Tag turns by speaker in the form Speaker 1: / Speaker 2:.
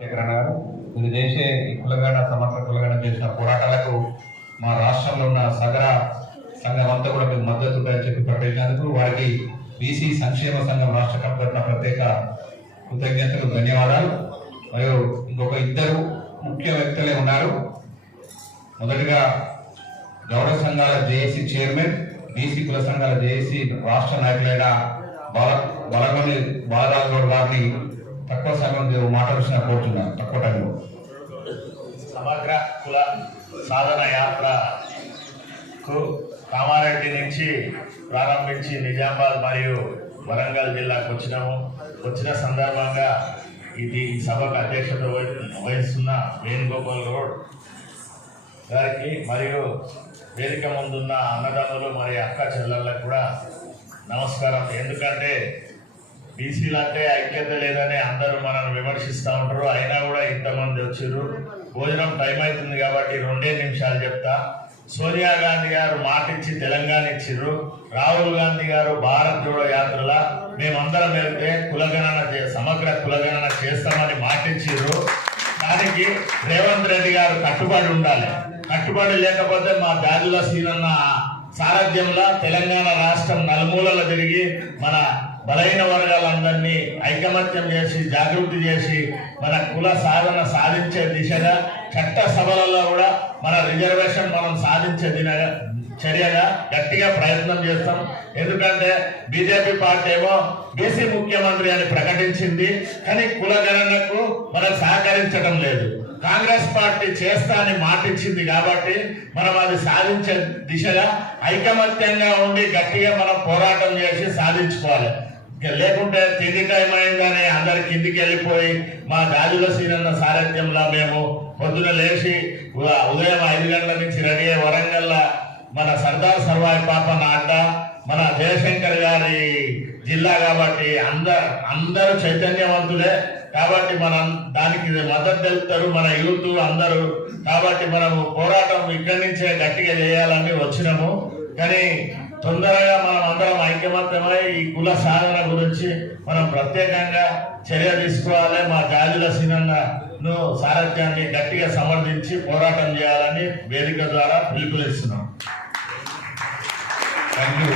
Speaker 1: శేఖరణ గారు మీరు చేసే ఈ కులగణ సమగ్ర కులగాడ చేసిన పోరాటాలకు మా రాష్ట్రంలో ఉన్న సగర సంఘం అంతా కూడా మీకు మద్దతు ఉందని చెప్పి ప్రకటించినందుకు వారికి బీసీ సంక్షేమ సంఘం రాష్ట్ర కమిటీ ప్రత్యేక కృతజ్ఞతలు ధన్యవాదాలు. మరియు ఇంకొక ఇద్దరు ముఖ్య వ్యక్తులే ఉన్నారు. మొదటిగా గౌరవ సంఘాల జేఏసీ చైర్మన్ బీసీ కుల సంఘాల జేఏసీ రాష్ట్ర నాయకులైన బాల బలగొని బాలరాజు గౌడ్ గారిని తక్కువ సమయం మాట్లాడుతున్న కోరుతున్నాను తక్కువ టైంలో.
Speaker 2: సమగ్ర కుల సాధన యాత్రకు కామారెడ్డి నుంచి ప్రారంభించి నిజామాబాద్ మరియు వరంగల్ జిల్లాకు వచ్చినాము. వచ్చిన సందర్భంగా ఇది సభకు అధ్యక్షత వహి- వహిస్తున్న వేణుగోపాల్ గౌడ్ గారికి మరియు వేదిక ముందున్న అన్నదమ్ములు మరియు అక్క చెల్లెళ్ళకు కూడా నమస్కారం. ఎందుకంటే బీసీలు అంటే ఐక్యత లేదని అందరూ మనల్ని విమర్శిస్తూ ఉంటారు. అయినా కూడా ఇంతమంది వచ్చారు భోజనం టైం అవుతుంది కాబట్టి రెండే నిమిషాలు చెప్తా. సోనియా గాంధీ గారు మాటిచ్చి తెలంగాణ ఇచ్చిర్రు. రాహుల్ గాంధీ గారు భారత్ జోడో యాత్రల. మేమందరం వెళ్తే కులగణన చే- సమగ్ర కులగణన చేస్తామని మాటిచ్చిర్రు దానికి రేవంత్ రెడ్డి గారు కట్టుబడి ఉండాలి. కట్టుబడి లేకపోతే మా జాజుల సీనన్న సారథ్యంలో తెలంగాణ రాష్ట్రం నలుమూలలు తిరిగి మన బలహీన వర్గాలందరినీ ఐకమత్యం చేసి జాగృతి చేసి మన కుల సాధన సాధించే దిశగా చట్ట సభలలో కూడా మన రిజర్వేషన్ మనం సాధించే దినగా చర్యగా గట్టిగా ప్రయత్నం చేస్తాం. ఎందుకంటే బీజేపీ పార్టీ ఏమో బీసీ ముఖ్యమంత్రి అని ప్రకటించింది కానీ కుల గణనకు మనం సహకరించడం లేదు. కాంగ్రెస్ పార్టీ చేస్తా అని మాటిచ్చింది కాబట్టి మనం అది సాధించే దిశగా ఐకమత్యంగా ఉండి గట్టిగా మనం పోరాటం చేసి సాధించుకోవాలి. లేకుంటే తిండి టైం అయిందని అందరి కిందికి వెళ్ళిపోయి మా గాజుల సీనన్న సారథ్యంలో మేము పొద్దున లేచి ఉదయం ఐదు గంటల నుంచి రెడీ అయ్యే వరంగల్లో మన సర్దార్ సర్వాయి పాపన్న అడ్డ మన జయశంకర్ గారి జిల్లా కాబట్టి అందరు అందరూ చైతన్యవంతులే. కాబట్టి మనం దానికి మద్దతు తెలుపుతారు. మన యూత్ అందరూ కాబట్టి మనము పోరాటం ఇక్కడి నుంచే గట్టిగా చేయాలని వచ్చినాము. కానీ తొందరగా మనం అందరం ఐక్యమత్యమై ఈ కుల సాధన గురించి మనం ప్రత్యేకంగా చర్య తీసుకోవాలి. మా గాజుల సినన్నను సారథ్యాన్ని గట్టిగా సమర్థించి పోరాటం చేయాలని వేదిక ద్వారా పిలుపునిస్తున్నాం.
Speaker 1: Thank you